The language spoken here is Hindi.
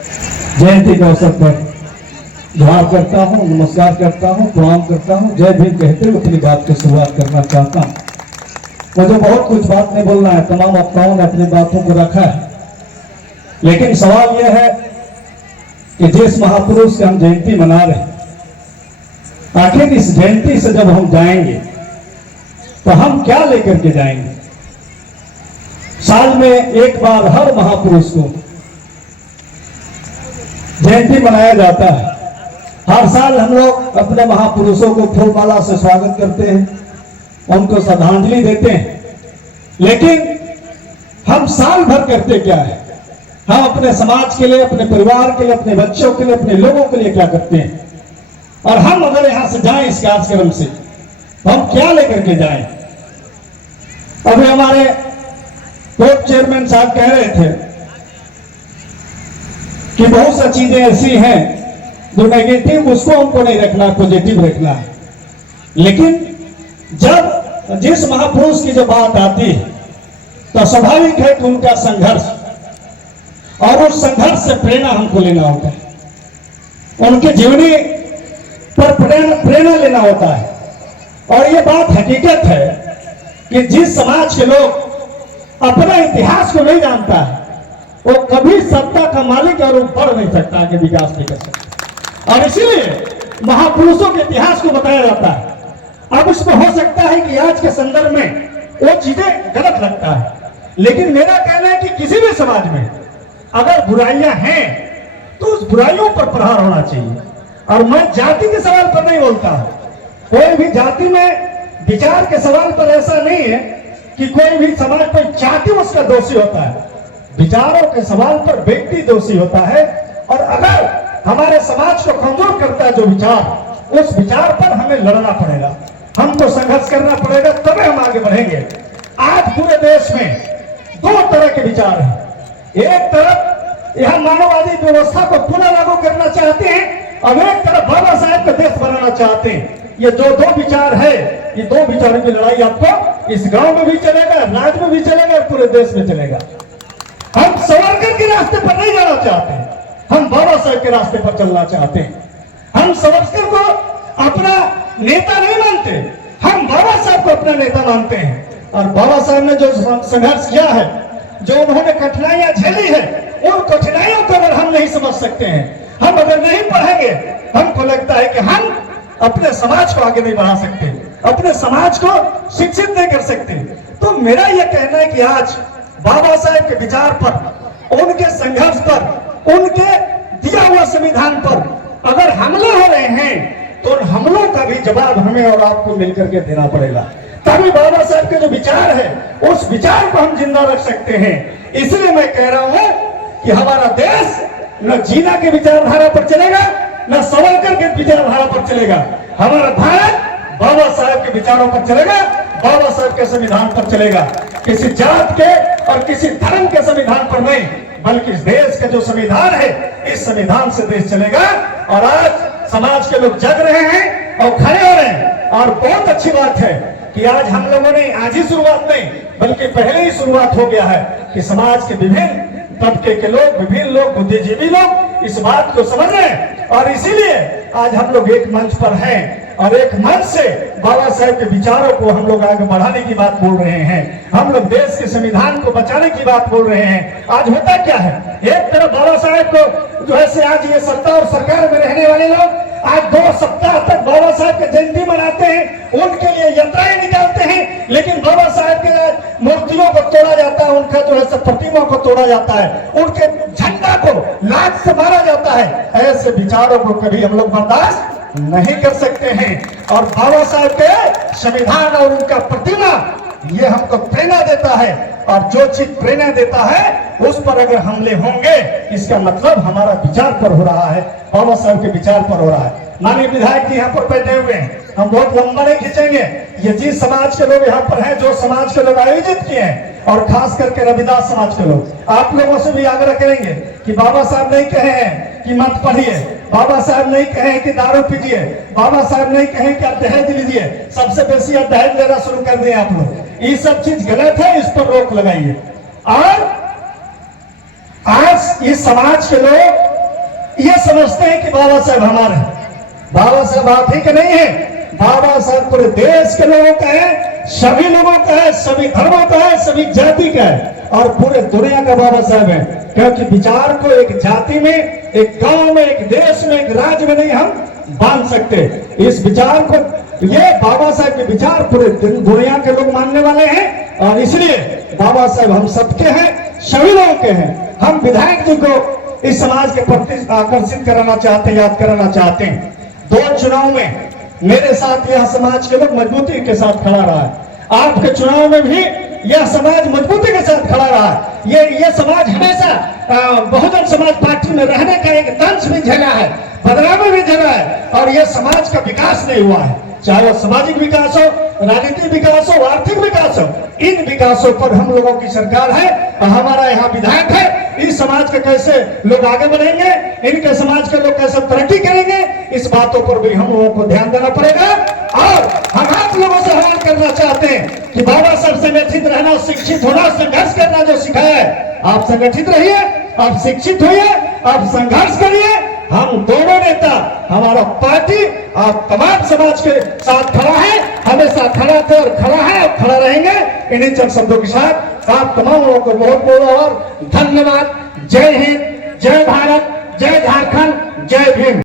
जयंती के अवसर पर जोहार करता हूँ, नमस्कार करता हूँ, प्रणाम करता हूँ, जय भीम कहते हुए अपनी बात की शुरुआत करना चाहता हूँ। मुझे बहुत कुछ बात नहीं बोलना है, तमाम वक्ताओं ने अपनी बातों को रखा है, लेकिन सवाल यह है कि जिस महापुरुष की हम जयंती मना रहे हैं, आखिर इस जयंती से जब हम जाएंगे तो हम क्या लेकर के जाएंगे। साल में एक बार हर महापुरुष को जयंती मनाया जाता है। हर साल हम लोग अपने महापुरुषों को फूलमाला से स्वागत करते हैं, उनको श्रद्धांजलि देते हैं, लेकिन हम साल भर करते क्या है। हम अपने समाज के लिए, अपने परिवार के लिए, अपने बच्चों के लिए, अपने लोगों के लिए क्या करते हैं। और हम अगर यहां से जाएं इस कार्यक्रम से तो हम क्या लेकर के जाएं। अभी हमारे पोर्ट चेयरमैन साहब कह रहे थे कि बहुत सी चीजें ऐसी हैं जो नेगेटिव, उसको हमको नहीं रखना, पॉजिटिव रखना है। लेकिन जब जिस महापुरुष की जब बात आती है तो स्वाभाविक है कि उनका संघर्ष, और उस संघर्ष से प्रेरणा हमको लेना होता है, उनके जीवनी पर प्रेरणा लेना होता है। और ये बात हकीकत है कि जिस समाज के लोग अपने इतिहास को नहीं जानता है, वो कभी सत्ता का मालिक और बढ़ नहीं सकता, आगे विकास नहीं कर सकता। और इसीलिए महापुरुषों के इतिहास को बताया जाता है। अब उसमें हो सकता है कि आज के संदर्भ में वो चीजें गलत लगता है, लेकिन मेरा कहना है कि किसी भी समाज में अगर बुराइयां हैं तो उस बुराइयों पर प्रहार होना चाहिए। और मैं जाति के सवाल पर नहीं बोलता हूं, कोई भी जाति में विचार के सवाल पर ऐसा नहीं है कि कोई भी समाज कोई जाति उसका दोषी होता है। विचारों के सवाल पर व्यक्ति दोषी होता है। और अगर हमारे समाज को कमजोर करता है जो विचार, उस विचार पर हमें लड़ना पड़ेगा, हमको संघर्ष करना पड़ेगा, तभी हम आगे बढ़ेंगे। आज पूरे देश में दो तरह के विचार हैं। एक तरफ यह मानववादी व्यवस्था को पुनः लागू करना चाहते हैं, और एक तरफ बाबा साहेब का देश बनाना चाहते हैं। ये जो दो विचार है, ये दो विचारों की लड़ाई आपको इस गांव में भी चलेगा, राज्य में भी चलेगा और पूरे देश में चलेगा। हम सावरकर के रास्ते पर नहीं जाना चाहते, हम बाबा साहेब के रास्ते पर चलना चाहते हैं। हम सावरकर को अपना नेता नहीं मानते, हम बाबा साहेब को अपना नेता मानते हैं। और बाबा साहेब ने जो संघर्ष किया है, जो उन्होंने कठिनाइयां झेली है, उन कठिनाइयों को अगर हम नहीं समझ सकते हैं, हम अगर नहीं पढ़ेंगे, हमको लगता है कि हम अपने समाज को आगे नहीं बढ़ा सकते, अपने समाज को शिक्षित नहीं कर सकते। तो मेरा यह कहना है कि आज बाबा साहेब के विचार पर, उनके संघर्ष पर, उनके दिया हुआ संविधान पर अगर हमले हो रहे हैं तो उन हमलों का भी जवाब हमें और आपको मिलकर के देना पड़ेगा। तभी बाबा साहेब के जो विचार है, उस विचार को हम जिंदा रख सकते हैं। इसलिए मैं कह रहा हूं कि हमारा देश न जीना के विचारधारा पर चलेगा, न सावरकर के विचारधारा पर चलेगा। हमारा भारत बाबा साहेब के विचारों पर चलेगा, बाबा साहेब के संविधान पर चलेगा। किसी जात के और किसी धर्म के संविधान पर नहीं, बल्कि इस देश का जो संविधान है, इस संविधान से देश चलेगा। और आज समाज के लोग जग रहे हैं और खड़े हो रहे हैं। और बहुत अच्छी बात है कि आज हम लोगों ने आज ही शुरुआत नहीं, बल्कि पहले ही शुरुआत हो गया है कि समाज के विभिन्न तबके के लोग, विभिन्न लोग, बुद्धिजीवी लोग इस बात को समझ रहे हैं। और इसीलिए आज हम लोग एक मंच पर हैं और एक मंच से बाबा साहेब के विचारों को हम लोग आगे बढ़ाने की बात बोल रहे हैं। हम लोग देश के संविधान को बचाने की बात बोल रहे हैं। आज होता क्या है, एक तरफ बाबा साहेब को जो है आज ये सत्ता और सरकार में रहने वाले लोग आज 2 सप्ताह तक बाबा साहेब की जयंती मनाते हैं, उनके लिए यात्राएं निकालते हैं, लेकिन बाबा साहेब के मूर्तियों को तोड़ा जाता है, उनका जो है प्रतिमा को तोड़ा जाता है, उनके झंडा को लात से मारा जाता है। ऐसे विचारों को कभी हम लोग बर्दाश्त नहीं कर सकते हैं। और बाबा साहेब के संविधान और उनका प्रतिमा ये हमको प्रेरणा देता है। और जो चीज प्रेरणा देता है उस पर अगर हमले होंगे, इसका मतलब हमारा विचार पर हो रहा है, बाबा साहब के विचार पर हो रहा है। माननीय विधायक जी यहाँ पर बैठे हुए हैं, हम बहुत लंबा नहीं खींचेंगे। ये जिस समाज के लोग यहाँ पर हैं, जो समाज के लोग आयोजित किए हैं, और खास करके रविदास समाज के लोग, आप लोगों से भी आग्रह करेंगे कि बाबा साहब नहीं कहे हैं कि मत पढ़िए, बाबा साहब नहीं कहे कि दारू पीजिए, बाबा साहब नहीं कहे कि आप दहेज लीजिए। सबसे बेसी आप दहेज लेना शुरू कर दिए आप लोग, ये सब चीज गलत है, इस पर रोक लगाइए। और आज इस समाज के लोग ये समझते हैं कि बाबा साहब हमारे हैं। बाबा साहब आप ही के नहीं है, बाबा साहब पूरे देश के लोगों का है, सभी लोगों का है, सभी धर्मों का है, सभी जाति का है और पूरे दुनिया का बाबा साहब है। क्योंकि विचार को एक जाति में, एक गांव में, एक देश में, एक राज्य में नहीं हम बांध सकते। इस विचार को, ये बाबा साहब के विचार पूरे दुनिया के लोग मानने वाले हैं और इसलिए बाबा साहब हम सबके हैं, सभी लोगों के हैं। हम विधायक जी को इस समाज के प्रति आकर्षित कराना चाहते हैं, याद कराना चाहते हैं। 2 चुनाव में मेरे साथ यह समाज के लोग मजबूती के साथ खड़ा रहा है। आपके चुनाव में भी यह समाज मजबूती के साथ खड़ा रहा है। ये समाज हमेशा बहुजन समाज पार्टी में रहने का एक दंश भी झेला है, बदनामी भी झेला है और यह समाज का विकास नहीं हुआ है। चाहे वो सामाजिक विकास हो, राजनीतिक विकास हो, आर्थिक विकास हो, इन विकासों पर हम लोगों की सरकार है और हमारा यहाँ विधायक है। इस समाज के कैसे लोग आगे बढ़ेंगे, इनके समाज के लोग कैसे तरक्की करेंगे, इस बातों पर भी हम लोगों को ध्यान देना पड़ेगा। और हम आप लोगों से आह्वान करना चाहते हैं कि बाबा साहब संगठित रहना, शिक्षित होना, संघर्ष करना जो सिखाया है, आप संगठित रहिए, आप शिक्षित होइए, आप संघर्ष करिए। हम दोनों नेता, हमारा पार्टी आप तमाम समाज के साथ खड़ा है, हमेशा खड़ा थे और खड़ा है और खड़ा रहेंगे। इन्हीं चंद शब्दों के साथ आप तमाम लोगों को बहुत बहुत और धन्यवाद। जय हिंद, जय भारत, जय झारखंड, जय भीम।